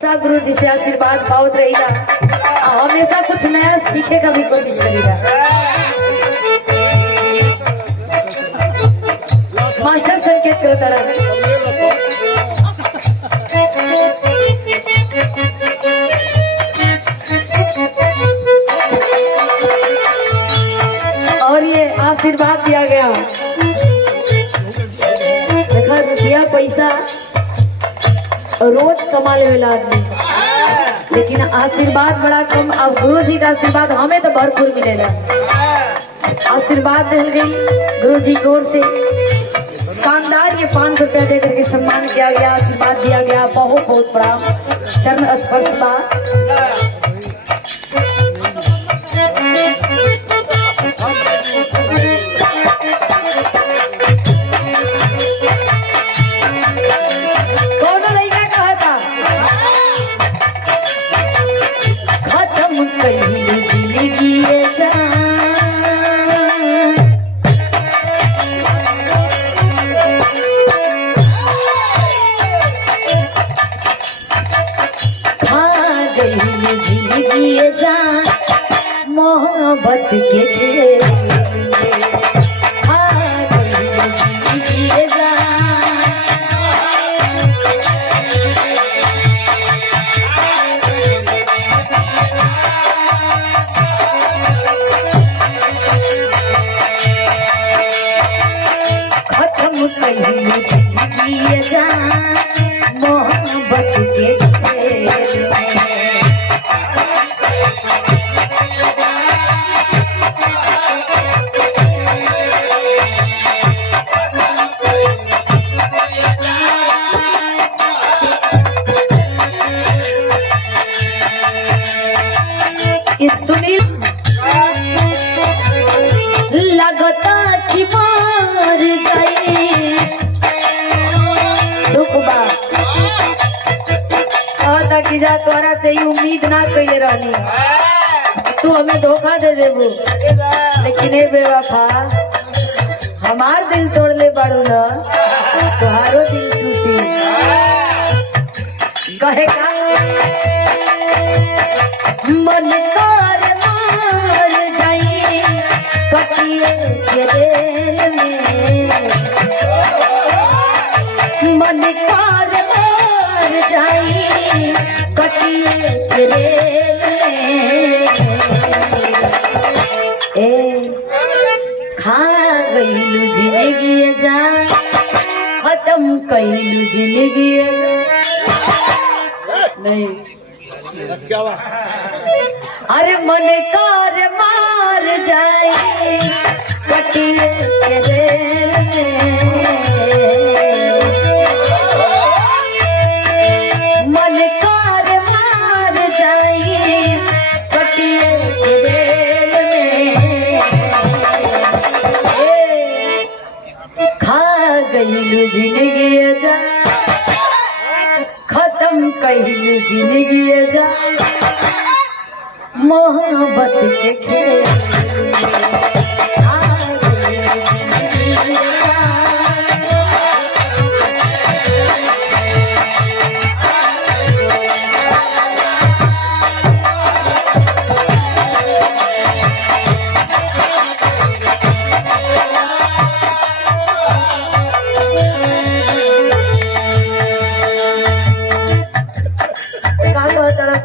गुरु जी से आशीर्वाद पावत रहिला, हमेशा कुछ नया सीखे का भी कोशिश करेगा। मास्टर संकेत करो तरह और ये आशीर्वाद दिया गया। देखा रुपया पैसा रोज कमा लेवेला आदमी, लेकिन आशीर्वाद बड़ा कम। अब गुरु जी का आशीर्वाद हमें तो भरपूर मिलेगा। आशीर्वाद दिल गई गुरु जी की ओर से शानदार ये 500 रुपया दे करके सम्मान किया गया, आशीर्वाद दिया गया। बहुत बहुत बड़ा चरण स्पर्श था। मोहब्बत के खेल खत्म कहीं जा मोहब्बत के खेल सुनी लगता कि मार जाए दुख बा कि जा तोरा से ही उम्मीद ना कैले रहनी, तू हमें धोखा दे देबू। लेकिन ए बेवफा हमार दिल तोड़ ले बाड़ू न, तुम्हारो दिल टूटी कहे का मन कर मार जाई कटिए के रेल में, मन कर मार जाई कटिए के रेल में। ए खा गईलू जिंदगी जा खत्म कईलू जिंदगी नहीं। अरे मन कार मार जाए कटिए के रेल में, मन कार मार जाए कटिए के रेल में। खा गईलू जिंदगी जा खत्म कईलू जिंदगी जा मोहब्बत के खेल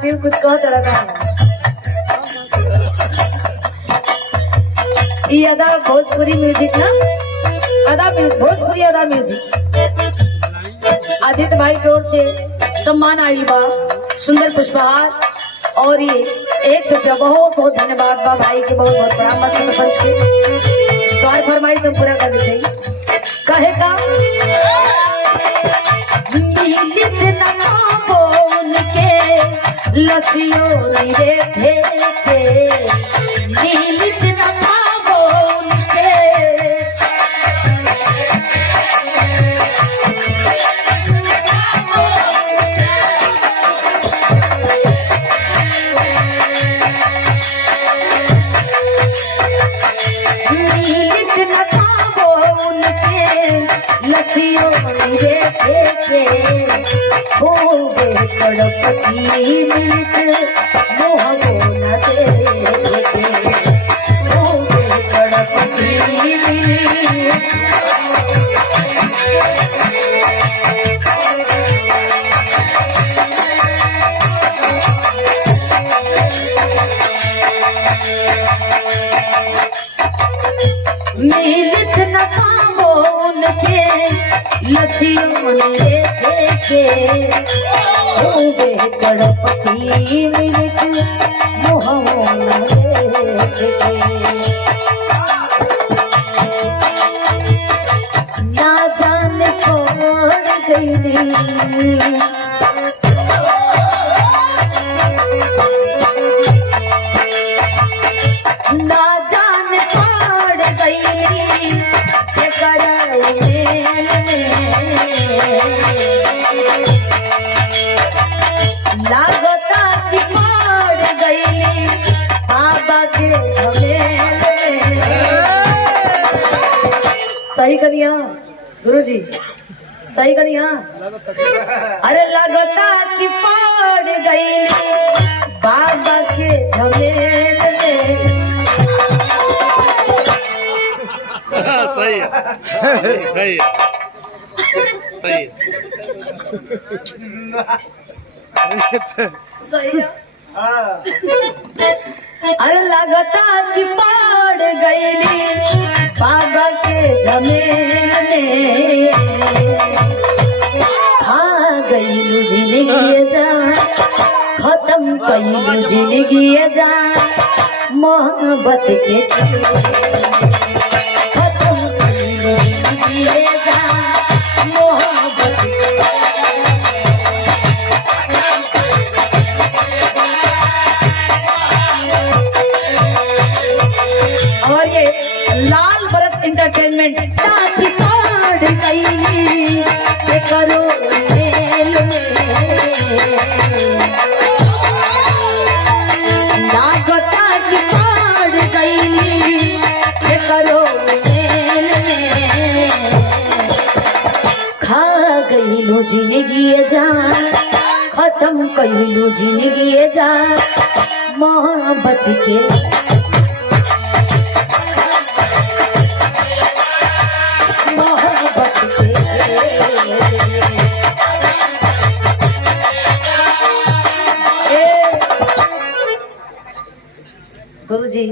फिर कुछ कह तरह का ये अदा भोजपुरी म्यूजिक ना, अदा भोजपुरी अदा म्यूजिक आदित्य भाई की ओर से सम्मान आइल बा, सुंदर पुष्पहार। और ये एक से बहुत बहुत धन्यवाद बा भाई के, बहुत बहुत प्रणाम सरपंच के। तो आज फरमाइश हम पूरा कर दी कहे का लसियो रे थे नीलित न खाबो उनके, नीलित न खाबो उनके लसियो लसियों देखे से खूबे तड़पती मिलत मोहबो न देखे खूबे तड़पती मिलत मिलत न पावो उनके लसियों देखे खूबे तड़पती मिलत मोहबो न देखे ना जाने कौन गई ना जाने पड़ गई के करौमेल में लागता कि पड़ गई बाबा के झमेल में। सही करिया गुरुजी, सही करिया। अरे लगता कि पड़ गई बाबा के झमेल में। सही है, सही है, सही है। सही है। अरे लगता कि पड़ गईली बाबा के झमेल में। हाँ गईलू जिंदगी जा खत्म कईलू जिंदगी जा मोहब्बत के खत्म कईलू जिंदगी जा मोहब्बत के। और ये लाल भरत एंटरटेनमेंट साथी पड़ गई के करो मेल में। लागता कि पड़ गई के करो मेल में। खा गईलू जिंदगी जा खत्म कईलू जिंदगी जा मोहब्बत के। गुरुजी